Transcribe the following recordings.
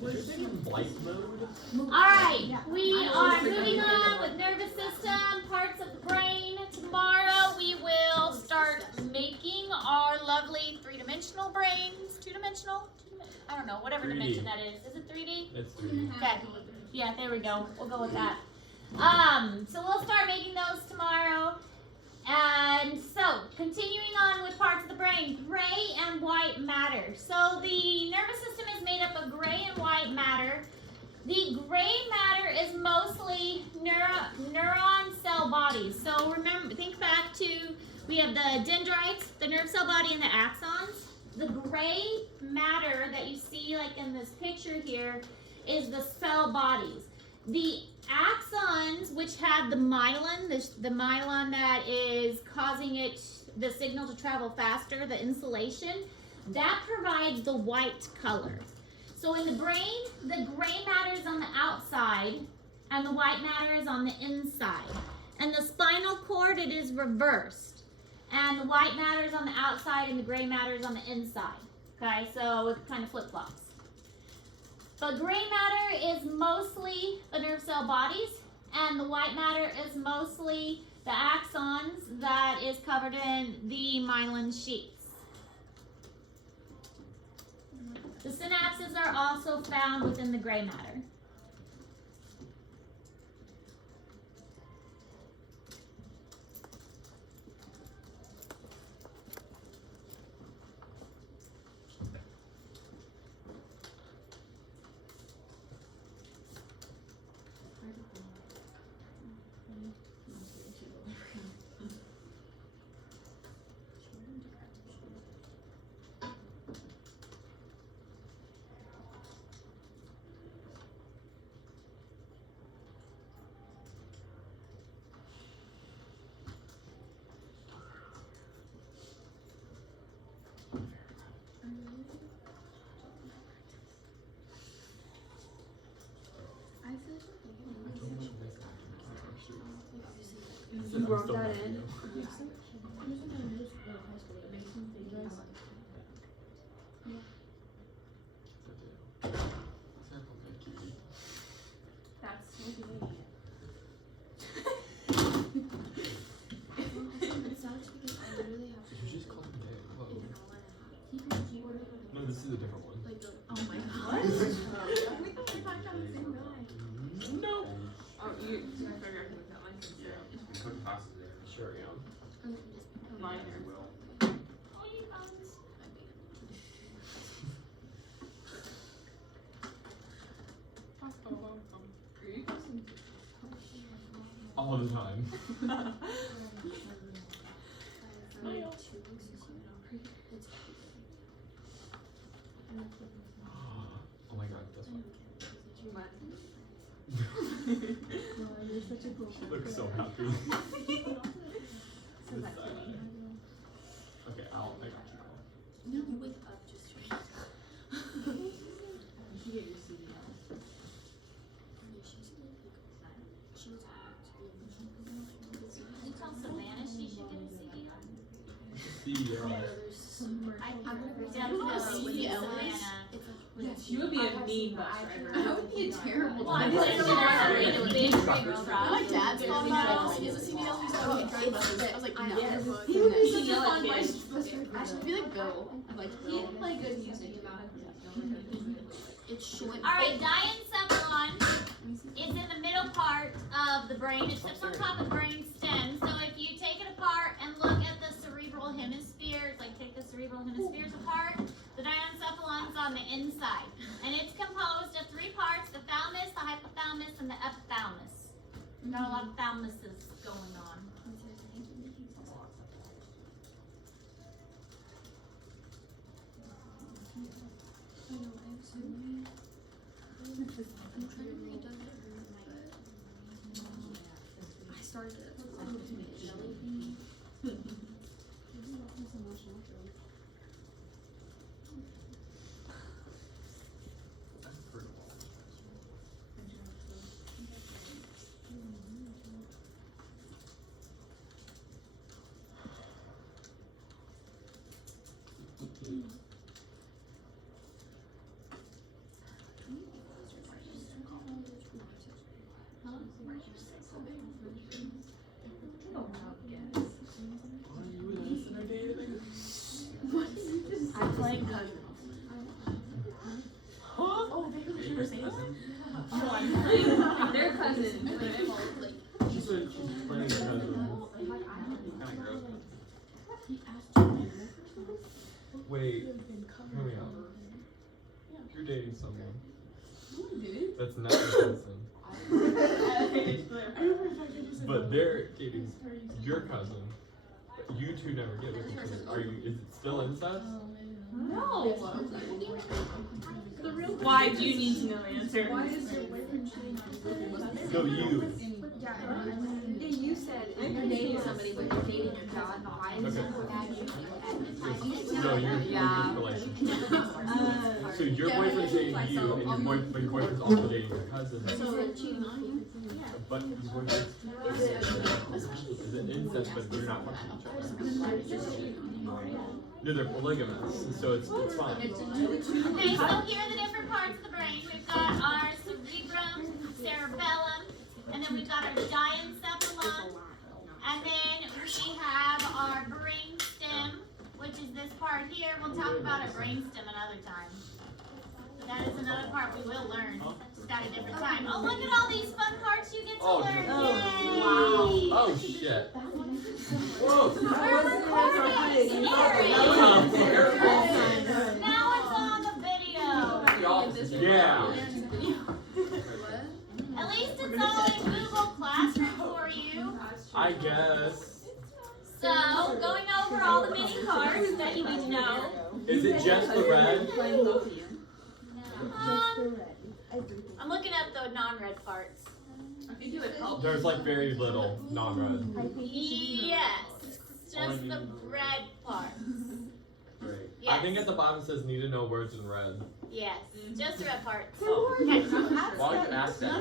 Flight mode? Alright, we are moving on with nervous system, parts of the brain. Tomorrow we will start making our lovely three-dimensional brains. Two-dimensional? I don't know, whatever 3D. dimension that is. Is it 3D? It's 3D. Okay. Yeah, there we go. We'll go with that. So we'll start making those tomorrow. And so, continuing on with parts of the brain, gray and white matter. So the nervous system is made up of gray and white matter. The gray matter is mostly neuron cell bodies. So remember, think back to, we have the dendrites, the nerve cell body, and the axons. The gray matter that you see like in this picture here is the cell bodies. The axons, which have the myelin, the myelin that is causing the signal to travel faster, the insulation, that provides the white color. So in the brain, the gray matter is on the outside and the white matter is on the inside. And the spinal cord, it is reversed. And the white matter is on the outside and the gray matter is on the inside. Okay, so it kind of flip-flops. But gray matter is mostly the nerve cell bodies, and the white matter is mostly the axons that is covered in the myelin sheaths. The synapses are also found within the gray matter. You brought that in. That's No, this is a different one. oh my god. We thought we talked about the same guy. No. Oh, you figure I can look that license. Yeah. Put classes there. Sure, yeah. Minor. All the time. Oh my god, that's fun. She looks so happy. So that's funny. Okay, I got you. No, you wake up just right. You get your CD out. You tell Savannah she should get a CD? CD, I'm gonna reach Yeah, out you to know Savannah. Yes, you would be a mean bus driver. I would be a terrible Well, I'm driver. putting her in a big truck. My dad's called me out. He has a CDL. He's like, okay, drive buses. I was like, no. Yes. He would be such a Yell at fun kids. bus driver. I should be like, go. I'd like to He go. can play good music. It's short. Alright, diencephalon is in the middle part of the brain. It sits on top of the brain stem. So if you take it apart and look at the cerebral hemispheres, like take the cerebral hemispheres apart, the diencephalon's on the inside. And it's composed of three parts, the thalamus, the hypothalamus, and the epithalamus. Got a lot of thalamuses going on. I started it. her say that? They're cousins. She said she's playing cousin. Wait, hear me out. You're dating someone that's not your cousin, but they're dating your cousin. But you two never get with each other. Are you? Is it still incest? No. Why do you need to know the answer? Why is your boyfriend cheating? No, you. Yeah, you said you're dating somebody, but you're dating your cousin. Why is Okay. it No, you're in a relationship. So your boyfriend's dating you, and but your boyfriend's also dating your cousin. cheating on you? But your boyfriend's is an incest, but you're not fucking each other. No, they're polygamous, so it's fine. Okay, so here are the different parts of the brain. We've got our cerebrum, cerebellum, and then we've got our diencephalon, and then we have our brainstem, which is this part here. We'll talk about our brainstem another time. That is another part we will learn, just at a different time. Oh, look at all these fun parts you get to learn. Yay! Oh shit. Whoa. We're recording. Now it's on the video. Yeah. At least it's all in Google Classroom for you. I guess. So, going over all the mini cards that you need to know. Is it just the red? I'm looking at the non-red parts. There's like very little non-red. Yes, just the red parts. Great. Yes. I think at the bottom it says need to know words in red. Yes, just the red parts. Oh. Okay. Why would you ask that?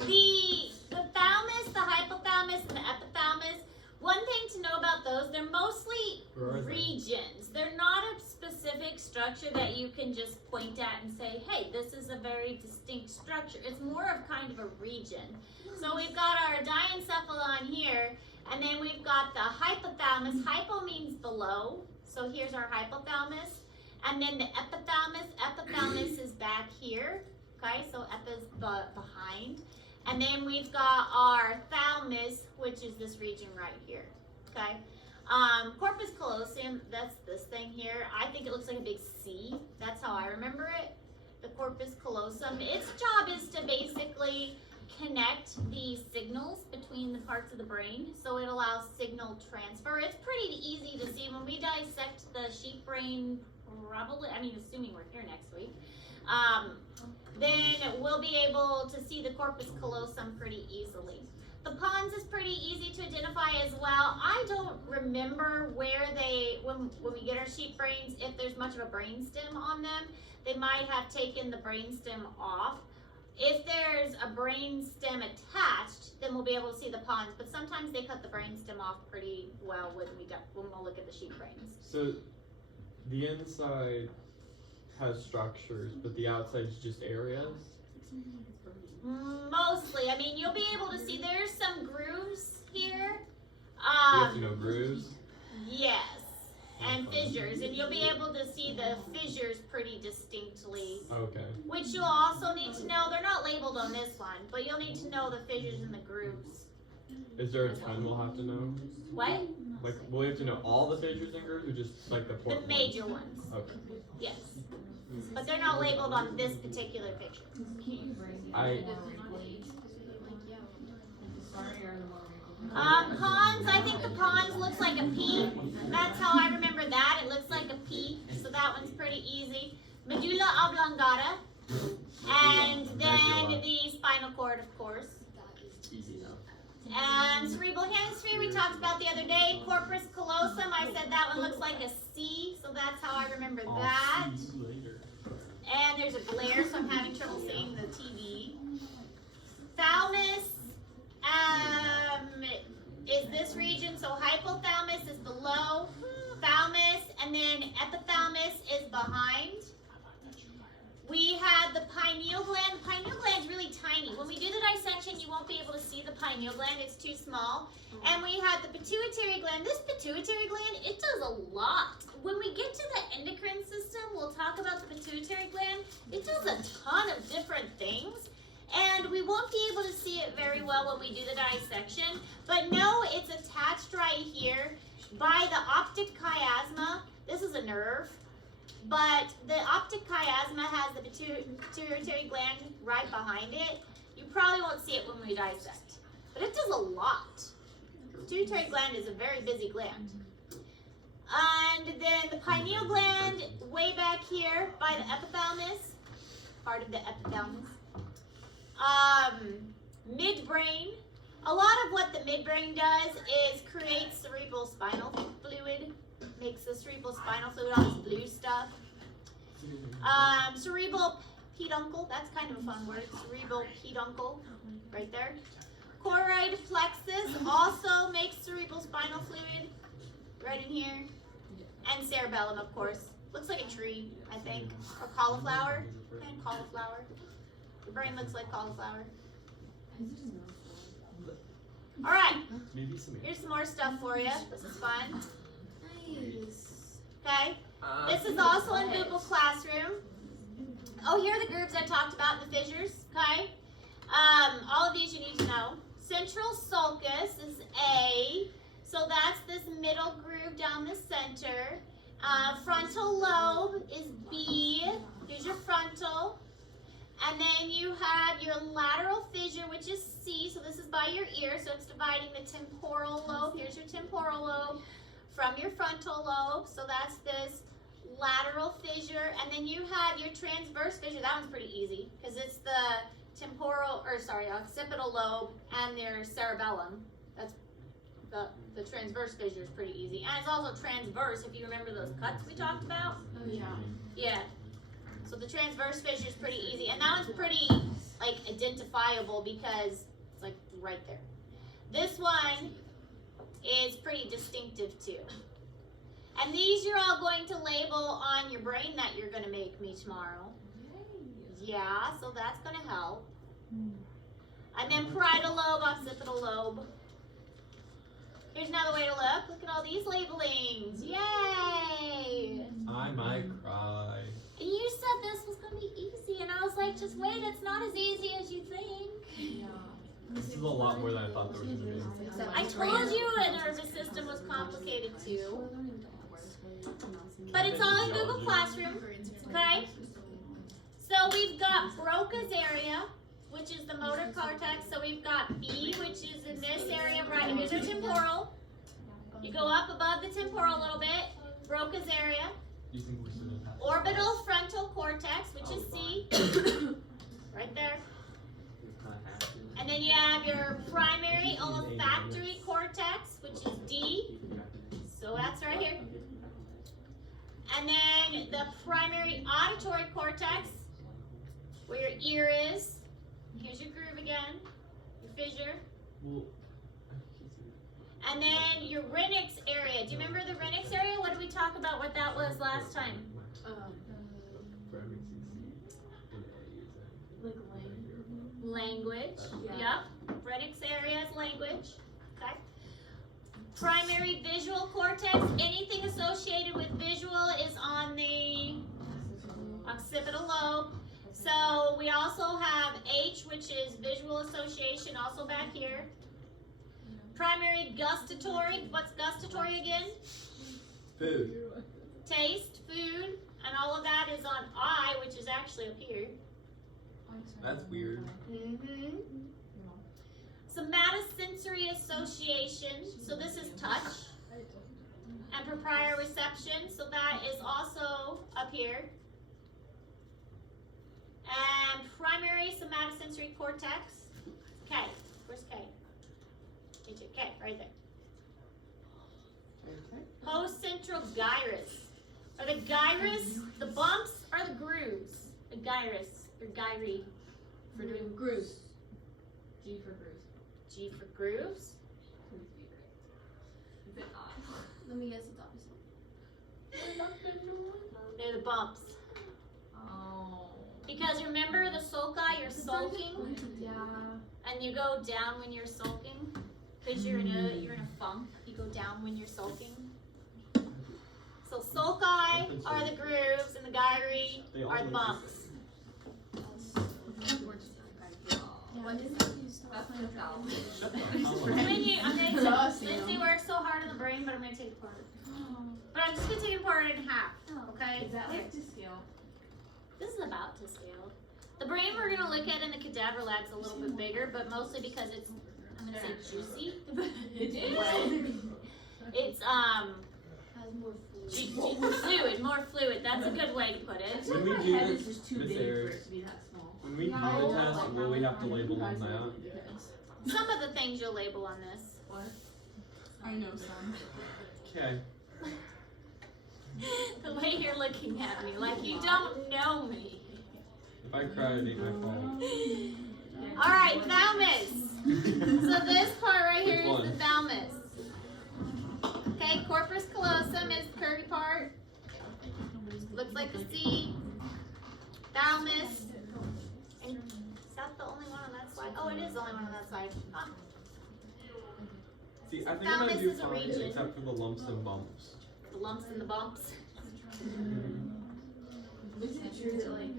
The thalamus, the hypothalamus, and the epithalamus. One thing to know about those, they're mostly regions. They're not a specific structure that you can just point at and say, hey, this is a very distinct structure. It's more of kind of a region. So we've got our diencephalon here, and then we've got the hypothalamus. Hypo means below, so here's our hypothalamus. And then the epithalamus. Epithalamus is back here, okay? So epi's behind. And then we've got our thalamus, which is this region right here, okay? Corpus callosum, that's this thing here. I think it looks like a big C. That's how I remember it, the corpus callosum. Its job is to basically connect the signals between the parts of the brain, so it allows signal transfer. It's pretty easy to see when we dissect the sheep brain, probably, I mean, assuming we're here next week. Then we'll be able to see the corpus callosum pretty easily. The pons is pretty easy to identify as well. I don't remember where when we get our sheep brains, if there's much of a brainstem on them. They might have taken the brainstem off. If there's a brainstem attached, then we'll be able to see the pons, but sometimes they cut the brainstem off pretty well when we'll look at the sheep brains. So the inside has structures, but the outside's just areas? Mostly. I mean, you'll be able to see there's some grooves here. You have to know grooves? Yes. And fissures. And you'll be able to see the fissures pretty distinctly. Okay. Which you'll also need to know. They're not labeled on this one, but you'll need to know the fissures and the grooves. Is there a ton we'll have to know? What? Like, will we have to know all the fissures and grooves, or just like the The important major ones. ones? Okay. Yes. But they're not labeled on this particular picture. Pons, I think the pons looks like a P. That's how I remember that. It looks like a P, so that one's pretty easy. Medulla oblongata, and then the spinal cord, of course. Easy enough. Cerebral hemisphere we talked about the other day. Corpus callosum, I said that one looks like a C, so that's how I remember that. I'll see you later. And there's a glare, so I'm having trouble seeing the TV. Thalamus is this region, so hypothalamus is below thalamus, and then epithalamus is behind. We had the pineal gland. The pineal gland is really tiny. When we do the dissection, you won't be able to see the pineal gland. It's too small. And we had the pituitary gland. This pituitary gland, it does a lot. When we get to the endocrine system, we'll talk about the pituitary It does a ton of different things, and we won't be able to see it very well when we do the dissection, but know it's attached right here by the optic chiasma. This is a nerve, but the optic chiasma has the pituitary gland right behind it. You probably won't see it when we dissect, but it does a lot. The pituitary gland is a very busy gland. And then the pineal gland, way back here by the epithalamus, part of the epithalamus. Midbrain. A lot of what the midbrain does is create cerebral spinal fluid, makes the cerebral spinal fluid, all this blue stuff. Cerebral peduncle, that's kind of a fun word, cerebral peduncle, right there. Choroid plexus also makes cerebral spinal fluid, right in here. And cerebellum, of course. Looks like a tree, I think, or cauliflower. And cauliflower. The brain looks like cauliflower. All right. Here's some more stuff for you. This is fun. Okay. This is also in Google Classroom. Oh, here are the grooves I talked about in the fissures. Okay. All of these you need to know. Central sulcus is A. So that's this middle groove down the center. Frontal lobe is B. Here's your frontal. And then you have your lateral fissure, which is C. So this is by your ear. So it's dividing the temporal lobe. Here's your temporal lobe from your frontal lobe. So that's this lateral fissure. And then you have your transverse fissure. That one's pretty easy because it's the occipital lobe and their cerebellum. That's the transverse fissure is pretty easy. And it's also transverse, if you remember those cuts we talked about. Oh, yeah. Yeah. So the transverse fissure is pretty easy. And that one's pretty, like, identifiable because it's, like, right there. This one is pretty distinctive, too. And these you're all going to label on your brain that you're going to make me tomorrow. Yeah, so that's going to help. And then parietal lobe, occipital lobe. Here's another way to look. Look at all these labelings. Yay! I might cry. And you said this was going to be easy, and I was like, just wait, it's not as easy as you think. Yeah. This is a lot more than I thought there was going to be. I told you the nervous system was complicated too. But it's all in Google Classroom, okay? So we've got Broca's area, which is the motor cortex. So we've got B, which is in this area, right? Here's your temporal. You go up above the temporal a little bit, Broca's area. Orbital frontal cortex, which is C, right there. And then you have your primary olfactory cortex, which is D. So that's right here. And then the primary auditory cortex, where your ear is. Here's your groove again, your fissure. And then your Renix area. Do you remember the Renix area? What did we talk about what that was last time? Language. Yep. Renix area is language. Okay. Primary visual cortex. Anything associated with visual is on the occipital lobe. So we also have H, which is visual association, also back here. Primary gustatory. What's gustatory again? Food. Taste, food, and all of that is on I, which is actually up here. That's weird. Mm-hmm. Somatosensory association. So this is touch. And proprioception. So that is also up here. And primary somatosensory cortex. K. Where's K? K, right there. Post-central gyrus. Are the gyrus the bumps or the grooves? The gyrus, or gyri, for doing grooves. G for grooves. G for grooves. Is it not? Let me guess it's opposite. They're the bumps. Oh. Because remember the sulci, you're sulking, Yeah. and you go down when you're sulking. Because you're in a funk. You go down when you're sulking. So sulci are the grooves, and the gyri are the bumps. What is that? That's the thalamus. Shut the hell up. Lindsay works so hard on the brain, but I'm gonna take it apart. But I'm just gonna take it apart in half. Okay? Is that like to scale? This is about to scale. The brain we're gonna look at in the cadaver lab's a little bit bigger, but mostly because it's, I'm gonna say juicy. It's Has more fluid. more fluid. That's a good way to put it. When we My do head this, is just too Miss big for Ayers, it to be that small. when we do the test, will we have to label on that? Some of the things you'll label on this. What? I know some. Okay. The way you're looking at me, like you don't know me. If I cry, it ain't my fault. All right, thalamus. So this part right here is the thalamus. Okay, corpus callosum is the curvy part. Looks like a C. Thalamus. And is that the only one on that side? Oh, it is the only one on that side. Huh. See, I think I'm gonna Thalamus do is a fine, region. except for the lumps and bumps. The lumps and the bumps. Is it true that like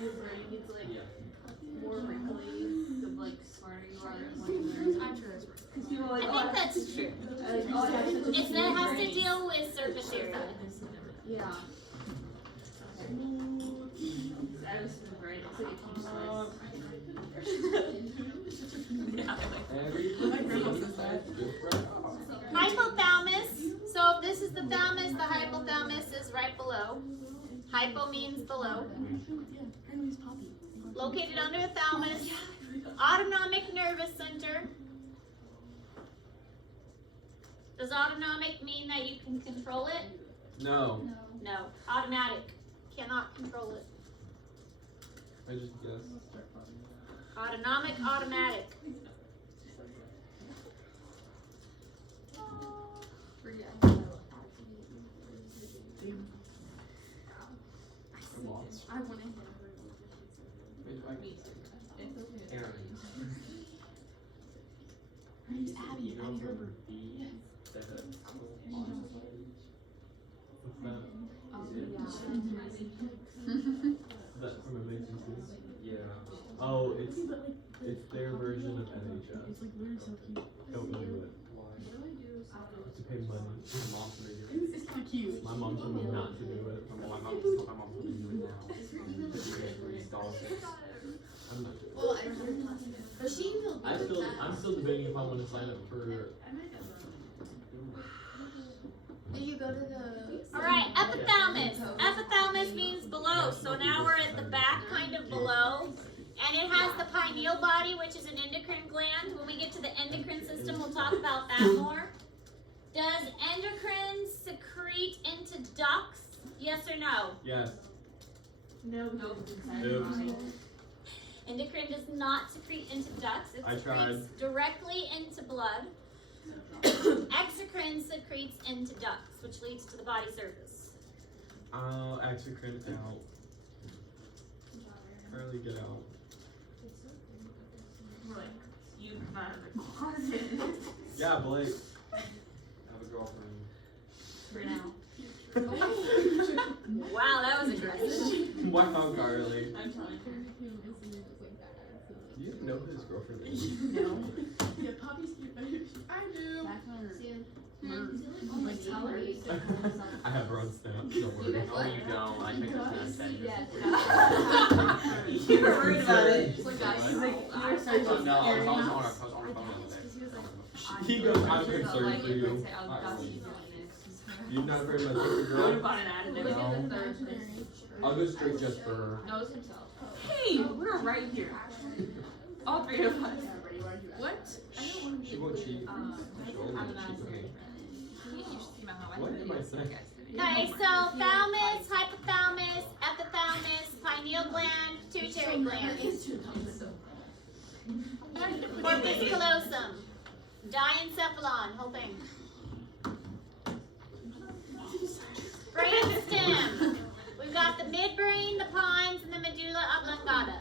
your brain gets like more wrinkly the like smarter you are and what you learn? I'm sure that's right. Because people are like, I think that's true. It's that has to deal with surface area. Yeah. I was right. It's like Hypothalamus. So if this is the thalamus, the hypothalamus is right below. Hypo means below. Located under the thalamus. Autonomic nervous center. Does autonomic mean that you can control it? No, No. Automatic. Cannot control it. I just guessed. Autonomic, automatic. I'm lost. I want to. Aaron. Her name's Abby. Abby Herbert. Is that from Amazing Foods? Yeah. Oh, it's their version of NHS. It's like literally so cute. Don't do it. Why? To pay money. My mom told me to do it. It's kind of cute. My mom told me not to do it. My mom told me to do it now. I'm not doing it. Well, I remember but she feels I'm still debating if I want to sign up for. Did you go to the Alright, epithalamus. Epithalamus means below. So now we're at the back, kind of below. And it has the pineal body, which is an endocrine gland. When we get to the endocrine system, we'll talk about that more. Does endocrine secrete into ducts? Yes or no? Yes. No, because it's inside Oops. the body. Endocrine does not secrete into ducts. It I secretes tried. directly into blood. Exocrine secretes into ducts, which leads to the body surface. Exocrine out. Early get out. We're like, you come out of the closet. Yeah, Blake. I have a girlfriend. For now. Wow, that was aggressive. Wow, Carly. I'm telling you. Do you know who his girlfriend is? No. Yeah, Poppy's cute. I do. Back on her. Like, tell her. I have her on Snap. Don't worry. Oh, you don't. I think it's gonna send you. You were worried about it. She's like, guys, He's like, you were so Oh, no, I was on scary. our phone the other day. He goes, I'm concerned for you. You've not heard my sister I would have girl? bought an ad in there. No. I'll go straight just for her. Knows himself. Hey, we're right here. All three of us. What? She won't cheat. She'll only cheat with me. What am I saying? Okay, so thalamus, hypothalamus, epithalamus, pineal gland, pituitary gland. Corpus callosum, diencephalon, whole thing. Brainstem. We've got the midbrain, the pons, and the medulla oblongata.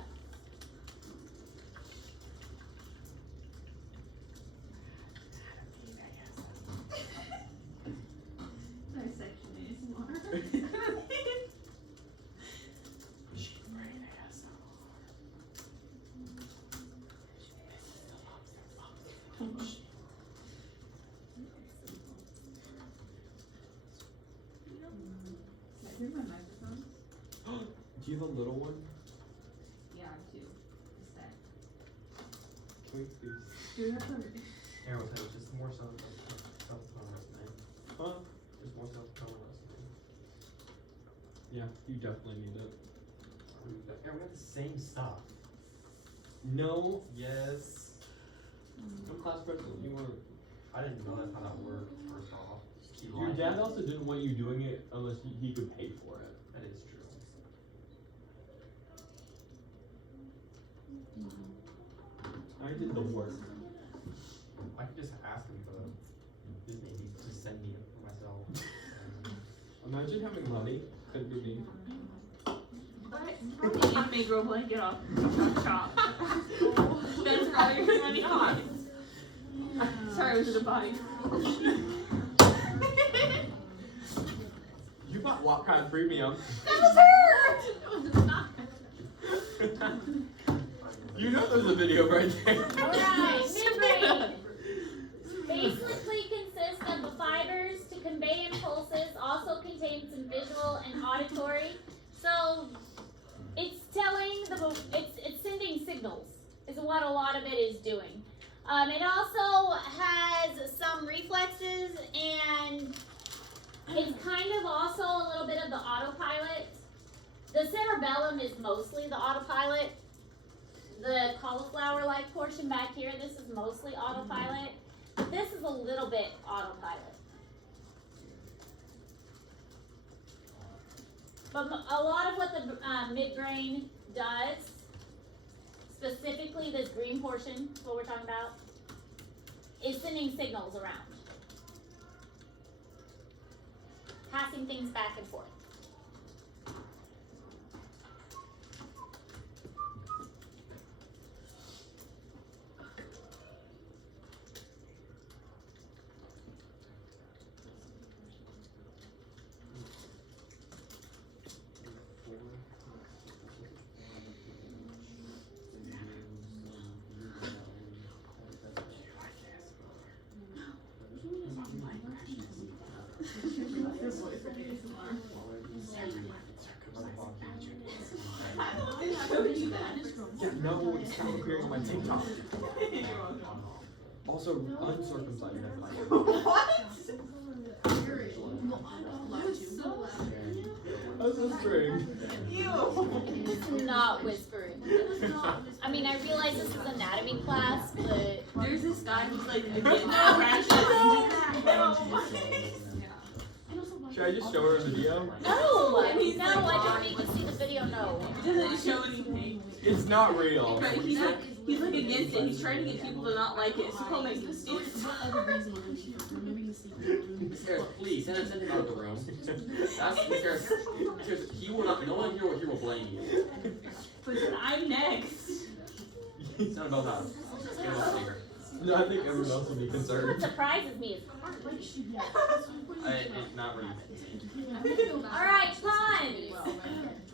Do you have a little one? Yeah, I do. Is that? Can we please? Arrow tail, just more self-tone resume. Huh? Just more self-tone resume. Yeah, you definitely need it. Aaron, we have the same stuff. No. Yes. I'm class president. You weren't. I didn't know that's how that worked, first off. Just keep Your lying. dad also didn't want you doing it unless he could pay for it. That is true. I did the work. I could just ask him to just maybe just send me it for myself. Imagine having money. Couldn't be me. Anime girl blanket off. Chop. That's all you're gonna let me off. Sorry, was it a body? You bought what kind of premium? That was her! You know there's a video right there. Alright, midbrain. Basically consists of the fibers to convey impulses, also contains some visual and auditory. So it's telling it's sending signals is what a lot of it is doing. It also has some reflexes and it's kind of also a little bit of the autopilot. The cerebellum is mostly the autopilot. The cauliflower-like portion back here, this is mostly autopilot. This is a little bit autopilot. But a lot of what the midbrain does, specifically this green portion, what we're talking about, is sending signals around. Passing things back and forth. Yeah, no, it's not appearing on my TikTok. Also, uncircumcised. That's whispering. It's not whispering. I mean, I realize this is anatomy class, but There's this guy who's like against Should I just show her a video? no, I don't need to see the video. No. It doesn't show anything. It's not real. But he's like against it. He's trying to get people to not like it. So he'll make it stupid. Sarah, please send him out of the room. That's Sarah, he will not. No one here will blame you. But I'm next. Send him both out. Get him out of here. No, I think everyone else would be What concerned. surprises me is It's not really. alright, puns.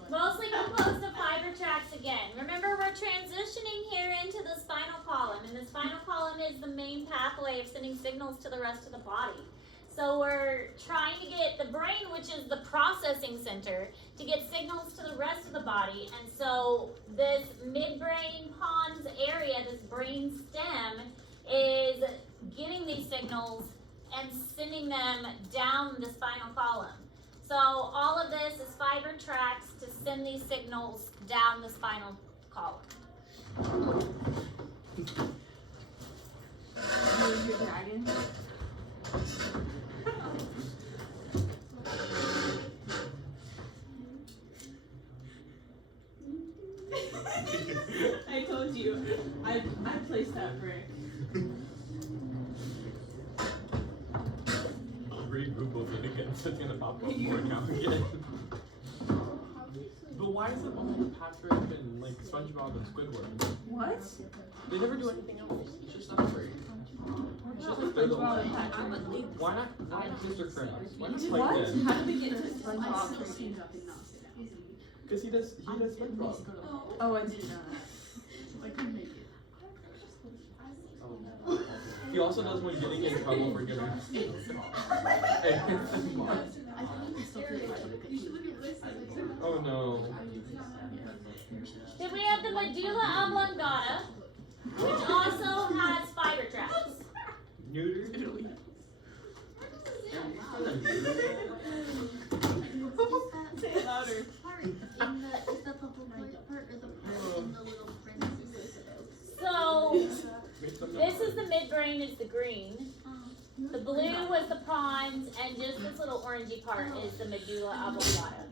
Mostly composed of fiber tracts again. Remember, we're transitioning here into the spinal column, and the spinal column is the main pathway of sending signals to the rest of the body. So we're trying to get the brain, which is the processing center, to get signals to the rest of the body. And so this midbrain pons area, this brain stem, is getting these signals and sending them down the spinal column. So all of this is fiber tracts to send these signals down the spinal column. Your dragon. I told you, I placed that brick. Re-Googled it again, so it's gonna pop up more now again. But why is it only Patrick and like SpongeBob and Squidward? What? They never do anything else. It's just not free. It's just like they're the only. Why not Mr. Krabs? Why not What? like them? How did we get to SpongeBob? Because he does SpongeBob. Oh, I didn't know He also does when getting in trouble for giving. Oh no. medulla oblongata, which also has fiber tracts. Neuter. Say it louder. Is the purple part or the part in the little parentheses? So this is the midbrain, is the green. The blue was the prawns, and just this little orangey part is the medulla oblongata.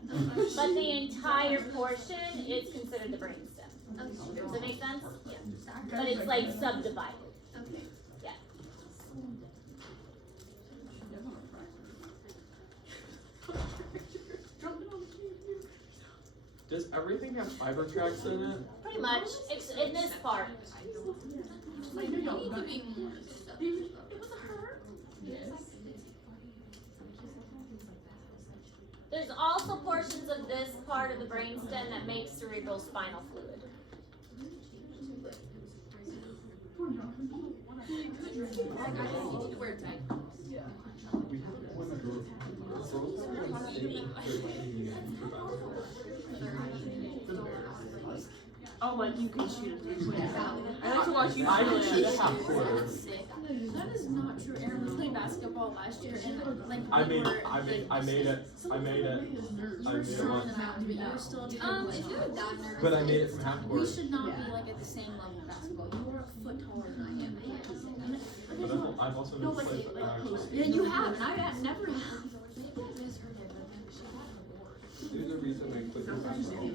But the entire portion is considered the brainstem. Does that make sense? Yeah. But it's like subdivided. Okay. Yeah. Does everything have fiber tracts in it? Pretty much, in this part. Like, you need to be more stuff. There's also portions of this part of the brainstem that make cerebral spinal fluid. Oh, like you can shoot a 3-point. I like to watch you I shoot can shoot it. a half quarter. That is not true. Aaron was playing basketball last year, and like I we made were, I made it. I made it you were strong once. enough, but you were still. If you're that nervous, But I made it from half we court. should not be like at the same level of basketball. You are a foot taller than I am. But I've also No, never but played actually. yeah, you have, and I have never. There's a reason I quit basketball.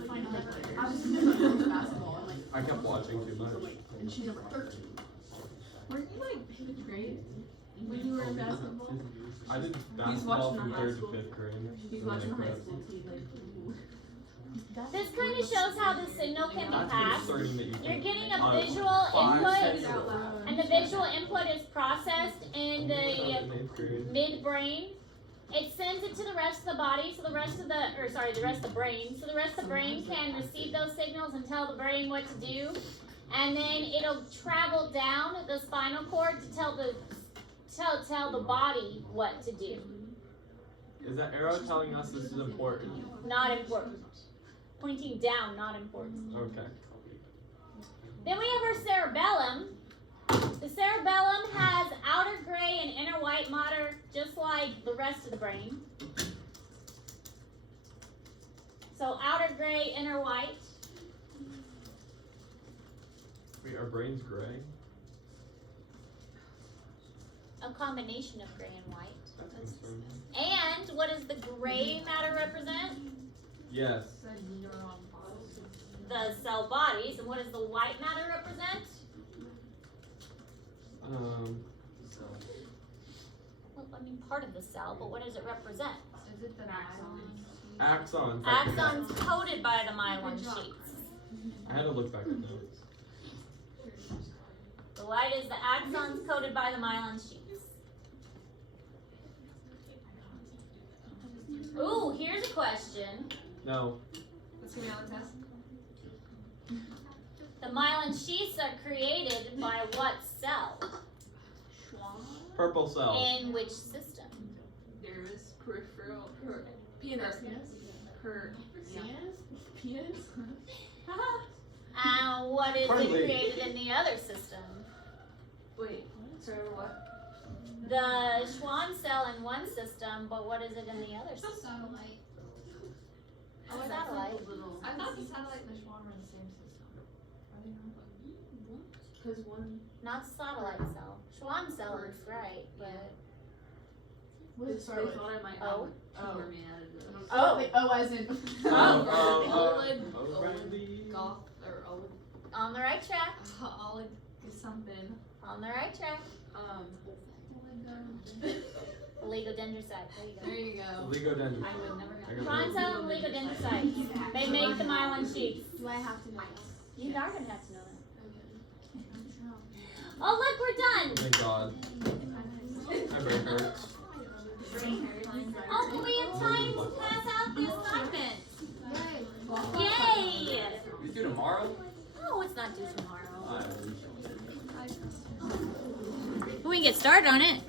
I was never basketball. And, like, I kept watching too much. and she's over 13. Weren't you like fifth grade when you were in basketball? I did watching basketball the from high 3rd to school. 5th grade. He's and then I watching high quit. school team, like, This kind of shows how the signal can be That's passed. concerning that you You're think getting a on visual 5 input, cents and the visual input is processed in the in 8th grade. midbrain. It sends it to the rest of the body, so the rest of the brain. So the rest of the brain can receive those signals and tell the brain what to do. And then it'll travel down the spinal cord to tell the body what to do. Is that arrow telling us this is important? Not important. Pointing down, not important. Okay. Then we have our cerebellum. The cerebellum has outer gray and inner white matter, just like the rest of the brain. So outer gray, inner white. Wait, our brain's gray? A combination of gray and white. That's concerning. And what does the gray matter represent? Yes. The cell bodies. And what does the white matter represent? Well, I mean, part of the cell, but what does it represent? Is it the axon? Axons. Axons coded by the myelin sheaths. I had to look back at notes. The white is the axons coded by the myelin sheaths. Ooh, here's a question. No. What's gonna be on the test? The myelin sheaths are created by what cell? Purple cell. In which system? Nervous, peripheral, Penis. penis. And what is Hardly. it created in the other system? Wait, sorry, what? The Schwann cell in one system, but what is it in the other system? Satellite. Oh, satellite. I thought the satellite and the Schwann were in the same system. Are they not? Because one. Not satellite cell. Schwann cell is right, but What is They satellite? thought I might Oh. tumor me out of it. Oh, as in. Randy. Golf or Olid. on the right track. Olid something. On the right track. Oligodendrocyte. There you go. There you go. Oligodendron. I would never I have. got Schwann cell and oligodendrocytes. They make the myelin sheaths. Do I have to know? You are gonna have to know that. Oh look, we're done. Thank God. My brain hurts. Oh, but we have time to pass out the assignment. Yay! We do tomorrow? Oh, it's not due tomorrow. I We can get started on it.